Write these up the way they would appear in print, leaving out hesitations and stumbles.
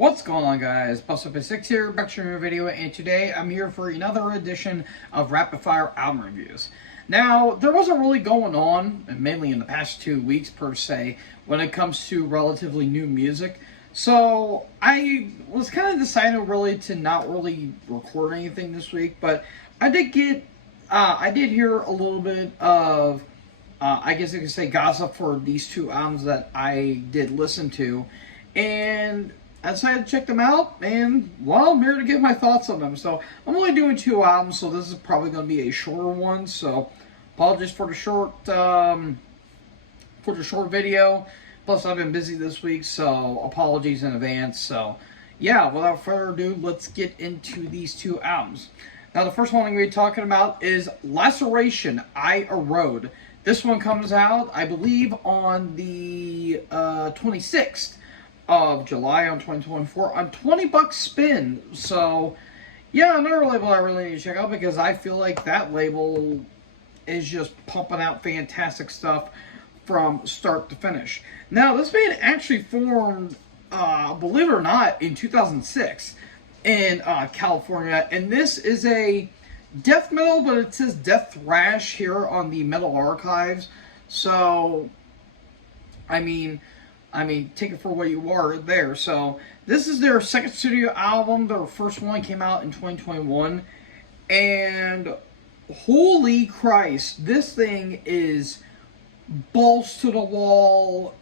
What's going on, guys? Buster56 here, back to a new video, and today I'm here for another edition of Rapid Fire album reviews. Now, there wasn't really going on, mainly in the past 2 weeks per se, when it comes to relatively new music. So I was kind of deciding really to not really record anything this week, but I did hear a little bit of, I guess you could say, gossip for these two albums that I did listen to, and I decided to check them out, and, well, I'm here to give my thoughts on them. So, I'm only doing 2 albums, so this is probably going to be a shorter one, so apologies for the short video. Plus, I've been busy this week, so apologies in advance. So, yeah, without further ado, let's get into these 2 albums. Now, the first one I'm going to be talking about is Laceration, I Erode. This one comes out, I believe, on the 26th. Of July on 2024 on $20 spin. So yeah, another label I really need to check out because I feel like that label is just pumping out fantastic stuff from start to finish. Now, this band actually formed, believe it or not, in 2006 in California, and this is a death metal, but it says death thrash here on the Metal Archives. So I mean, take it for what you are there. So, this is their second studio album. Their first one came out in 2021. And, holy Christ, this thing is balls to the wall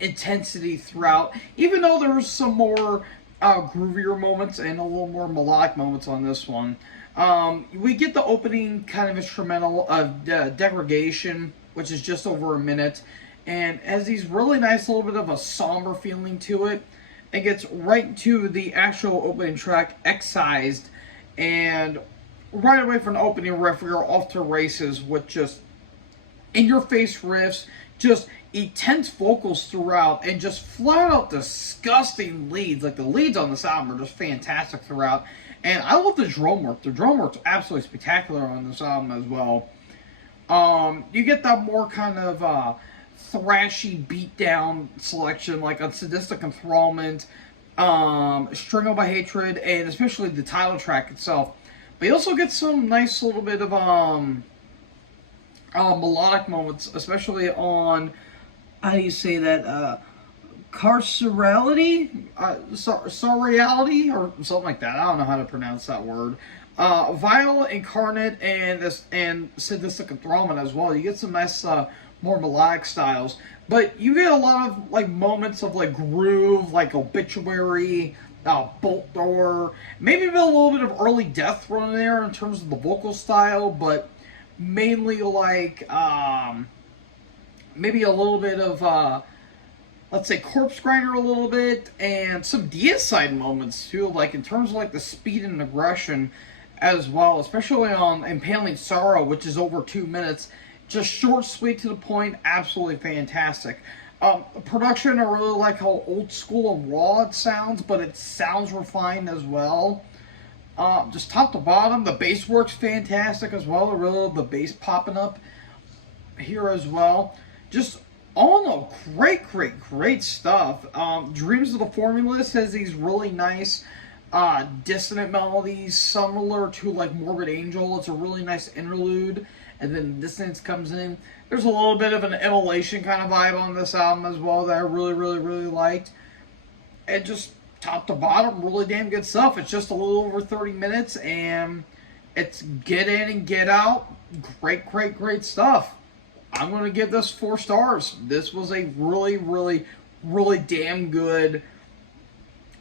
intensity throughout. Even though there's some more groovier moments and a little more melodic moments on this one. We get the opening kind of instrumental of Degradation, which is just over a minute. And has these really nice little bit of a somber feeling to it. It gets right into the actual opening track, Excised, and right away from the opening riff, we are off to races with just in-your-face riffs, just intense vocals throughout, and just flat-out disgusting leads. Like, the leads on this album are just fantastic throughout. And I love the drum work. The drum work's absolutely spectacular on this album as well. You get that more kind of thrashy beatdown selection, like on Sadistic Enthrallment, Strangled by Hatred, and especially the title track itself. But you also get some nice little bit of melodic moments, especially on, how do you say that, Carcerality? Sorriality? Or something like that. I don't know how to pronounce that word. Vile Incarnate and Sadistic Enthrallment as well. You get some nice more melodic styles, but you get a lot of like moments of like groove, like Obituary, Bolt Door, maybe a little bit of early Death thrown in there in terms of the vocal style, but mainly like maybe a little bit of let's say Corpse Grinder a little bit, and some Deicide moments too, like in terms of like the speed and aggression as well, especially on Impaling Sorrow, which is over 2 minutes. Just short, sweet, to the point, absolutely fantastic. Production, I really like how old school and raw it sounds, but it sounds refined as well. Just top to bottom, the bass works fantastic as well. I really love the bass popping up here as well. Just all in all, great stuff. Dreams of the Formulist has these really nice dissonant melodies, similar to like Morbid Angel. It's a really nice interlude. And then Dissonance comes in. There's a little bit of an Immolation kind of vibe on this album as well that I really liked. And just top to bottom, really damn good stuff. It's just a little over 30 minutes, and it's get in and get out. Great stuff. I'm going to give this 4 stars. This was a really damn good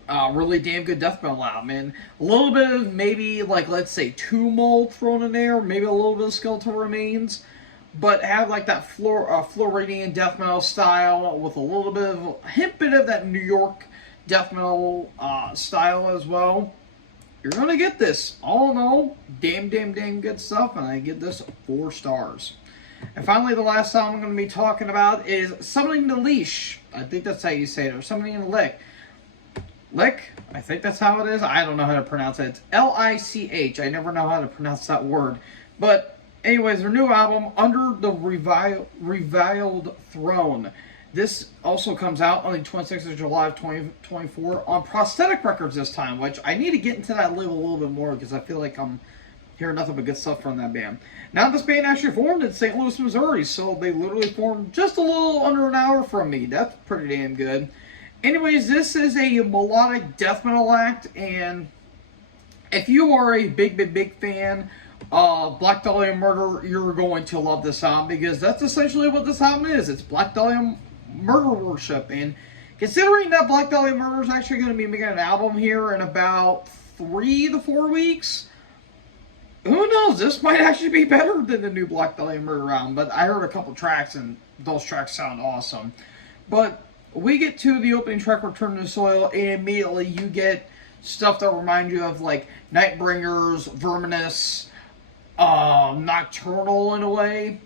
death metal album, and a little bit of maybe, like, let's say Tumult thrown in there, maybe a little bit of Skeletal Remains, but have like that Floridian death metal style with a little bit of a hint bit of that New York death metal style as well. You're gonna get this. All in all, damn good stuff, and I give this 4 stars. And finally, the last song I'm going to be talking about is Summoning the Leash. I think that's how you say it, or Summoning the Lick. Lick? I think that's how it is. I don't know how to pronounce it. It's L-I-C-H. I never know how to pronounce that word. But anyways, their new album, Under the Reviled Throne. This also comes out on the 26th of July of 2024 on Prosthetic Records this time, which I need to get into that label a little bit more because I feel like I'm hearing nothing but good stuff from that band. Now, this band actually formed in St. Louis, Missouri, so they literally formed just a little under an hour from me. That's pretty damn good. Anyways, this is a melodic death metal act, and if you are a big fan of Black Dahlia Murder, you're going to love this album because that's essentially what this album is. It's Black Dahlia Murder worship, and considering that Black Dahlia Murder is actually going to be making an album here in about 3 to 4 weeks, who knows? This might actually be better than the new Black Dahlia Murder album, but I heard a couple tracks, and those tracks sound awesome. But we get to the opening track, Return to the Soil, and immediately you get stuff that reminds you of, like, Nightbringers, Verminous, Nocturnal in a way.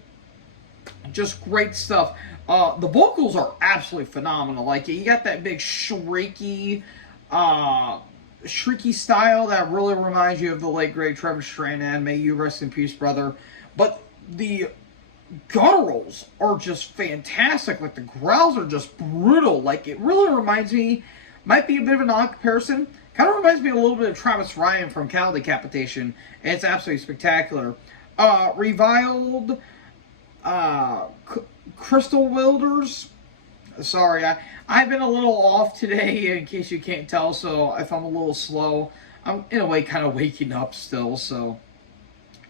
Just great stuff. The vocals are absolutely phenomenal. Like, you got that big shrieky style that really reminds you of the late great Trevor Strnad. May you rest in peace, brother. But the gutturals are just fantastic. Like, the growls are just brutal. Like, it really reminds me, might be a bit of an odd comparison, kind of reminds me a little bit of Travis Ryan from Cow Decapitation, and it's absolutely spectacular. Reviled, Crystal Wilders. Sorry, I've been a little off today, in case you can't tell, so if I'm a little slow, I'm in a way kind of waking up still, so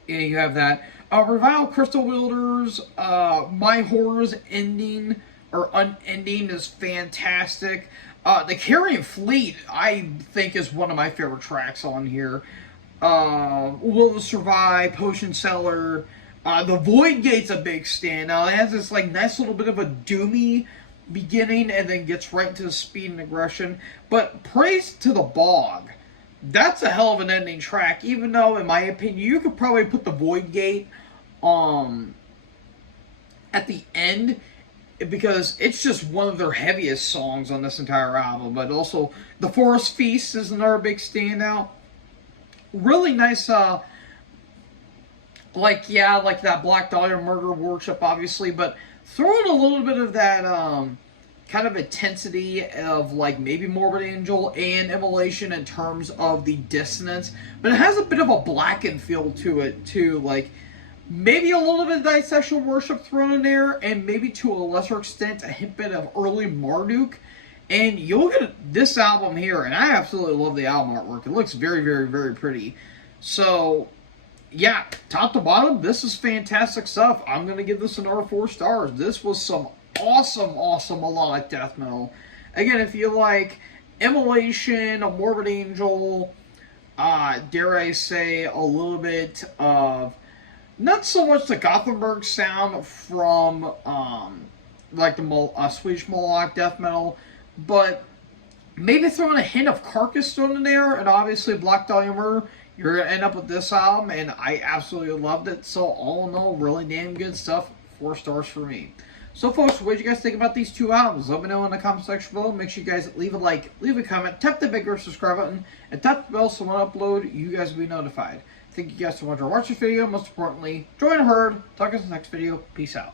yeah, you have that. Reviled, Crystal Wilders, My Horror's ending, or unending, is fantastic. The Carrion Fleet, I think, is one of my favorite tracks on here. Will Survive, Potion Seller, the Void Gate's a big standout. It has this like nice little bit of a doomy beginning and then gets right into the speed and aggression. But Praise to the Bog, that's a hell of an ending track, even though, in my opinion, you could probably put the Void Gate at the end, because it's just one of their heaviest songs on this entire album. But also, The Forest Feast is another big standout. Really nice, like that Black Dahlia Murder worship, obviously, but throw in a little bit of that kind of intensity of like maybe Morbid Angel and Immolation in terms of the dissonance, but it has a bit of a blackened feel to it too, like maybe a little bit of Dissection Worship thrown in there, and maybe to a lesser extent a hint bit of early Marduk. And you look at this album here, and I absolutely love the album artwork. It looks very pretty. So, yeah, top to bottom, this is fantastic stuff. I'm going to give this another 4 stars. This was some awesome melodic death metal. Again, if you like Immolation, a Morbid Angel, dare I say, a little bit of, not so much the Gothenburg sound from, like the Swedish melodic death metal, but maybe throwing a hint of Carcass thrown in there, and obviously Black Dahlia Murder, you're going to end up with this album, and I absolutely loved it. So, all in all, really damn good stuff. 4 stars for me. So, folks, what did you guys think about these 2 albums? Let me know in the comment section below. Make sure you guys leave a like, leave a comment, tap the bigger subscribe button, and tap the bell so when I upload, you guys will be notified. Thank you guys so much for watching this video. Most importantly, join the herd. Talk to us in the next video. Peace out.